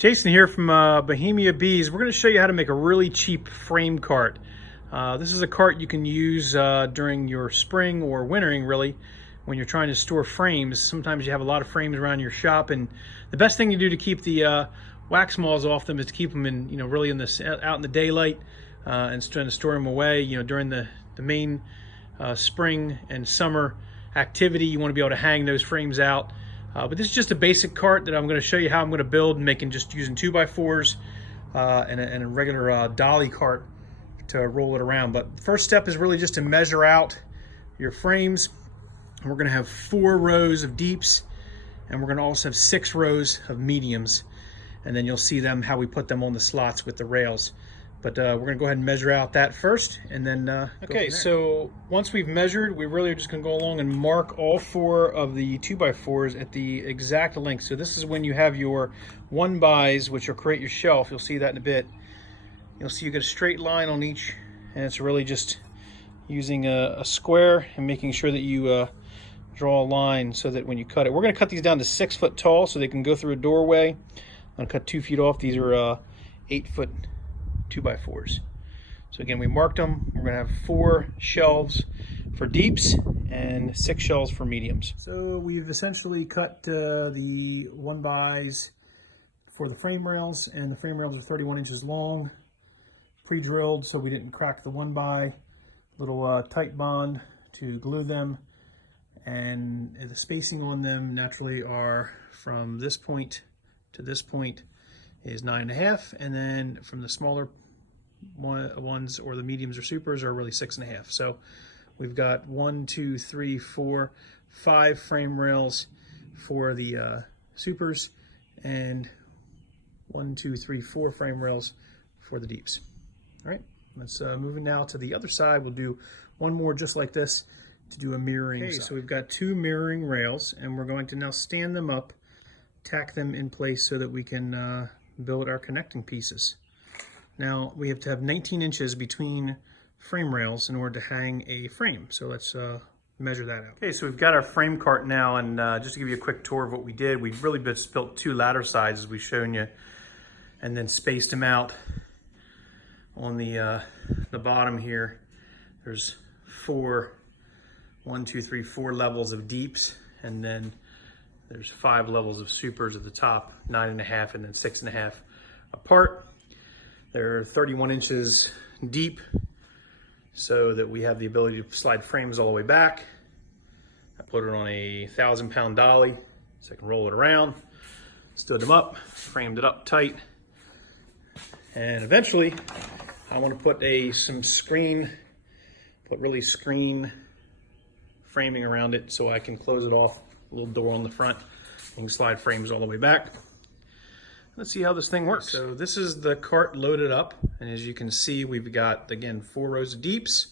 Jason here from Bohemia Bees. We're going to show you how to make a really cheap frame cart. This is a cart you can use during your spring or wintering, really, when you're trying to store frames. Sometimes you have a lot of frames around your shop, and the best thing to do to keep the wax moths off them is to keep them in, really out in the daylight, and trying to store them away. During the main spring and summer activity, you want to be able to hang those frames out. But this is just a basic cart that I'm going to show you how I'm going to build, making just using 2x4s and a regular dolly cart to roll it around. But first step is really just to measure out your frames. We're going to have 4 rows of deeps, and we're going to also have 6 rows of mediums, and then you'll see them how we put them on the slots with the rails. But we're going to go ahead and measure out that first, and then okay, so once we've measured, we really are just going to go along and mark all 4 of the 2x4s at the exact length. So this is when you have your 1x's, which will create your shelf. You'll see that in a bit. You'll see you get a straight line on each, and it's really just using a square and making sure that you draw a line so that when you cut it, we're going to cut these down to 6 foot tall so they can go through a doorway. I'm going to cut 2 feet off. These are 8 foot 2x4s. So again, we marked them. We're going to have 4 shelves for deeps and 6 shelves for mediums. So we've essentially cut the 1x's for the frame rails, and the frame rails are 31 inches long, pre-drilled so we didn't crack the 1x. Little tight bond to glue them, and the spacing on them naturally are from this point to this point is 9.5, and then from the smaller ones or the mediums or supers are really 6.5. So we've got 1, 2, 3, 4, 5 frame rails for the supers, and 1, 2, 3, 4 frame rails for the deeps. All right, let's move now to the other side. We'll do one more just like this to do a mirroring. Okay, so we've got 2 mirroring rails, and we're going to now stand them up, tack them in place so that we can build our connecting pieces. Now we have to have 19 inches between frame rails in order to hang a frame. So let's measure that out. Okay, so we've got our frame cart now, and just to give you a quick tour of what we did, we really just built 2 ladder sides as we've shown you, and then spaced them out on the bottom here. There's 4 levels of deeps, and then there's 5 levels of supers at the top, 9.5 and then 6.5 apart. They're 31 inches deep so that we have the ability to slide frames all the way back. I put it on a 1,000-pound dolly so I can roll it around. Stood them up, framed it up tight, and eventually I want to put some screen framing around it so I can close it off. A little door on the front. You can slide frames all the way back. Let's see how this thing works. So this is the cart loaded up, and as you can see, we've got, again, 4 rows of deeps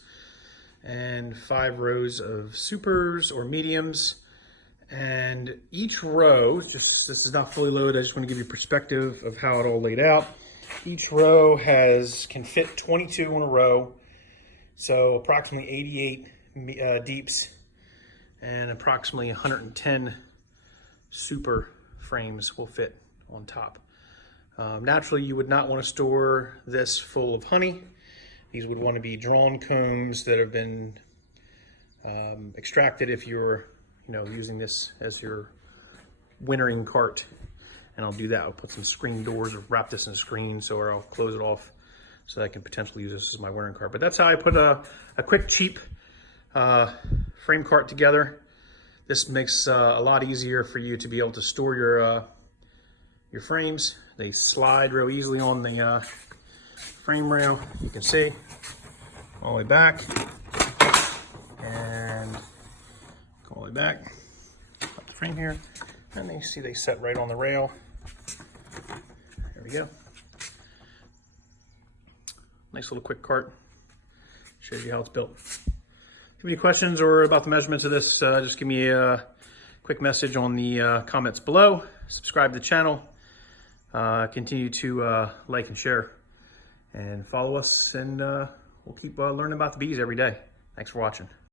and 5 rows of supers or mediums. And each row, this is not fully loaded, I just want to give you perspective of how it all laid out. Each row can fit 22 in a row, so approximately 88 deeps and approximately 110 super frames will fit on top. Naturally, you would not want to store this full of honey. These would want to be drawn combs that have been extracted if you're using this as your wintering cart. And I'll do that. I'll put some screen doors or wrap this in a screen, or I'll close it off so that I can potentially use this as my wintering cart. But that's how I put a quick, cheap frame cart together. This makes a lot easier for you to be able to store your frames. They slide real easily on the frame rail. You can see all the way back and go all the way back. Put the frame here, and they set right on the rail. There we go. Nice little quick cart. Shows you how it's built. If you have any questions or about the measurements of this, just give me a quick message on the comments below. Subscribe to the channel. Continue to like and share and follow us, and we'll keep learning about the bees every day. Thanks for watching.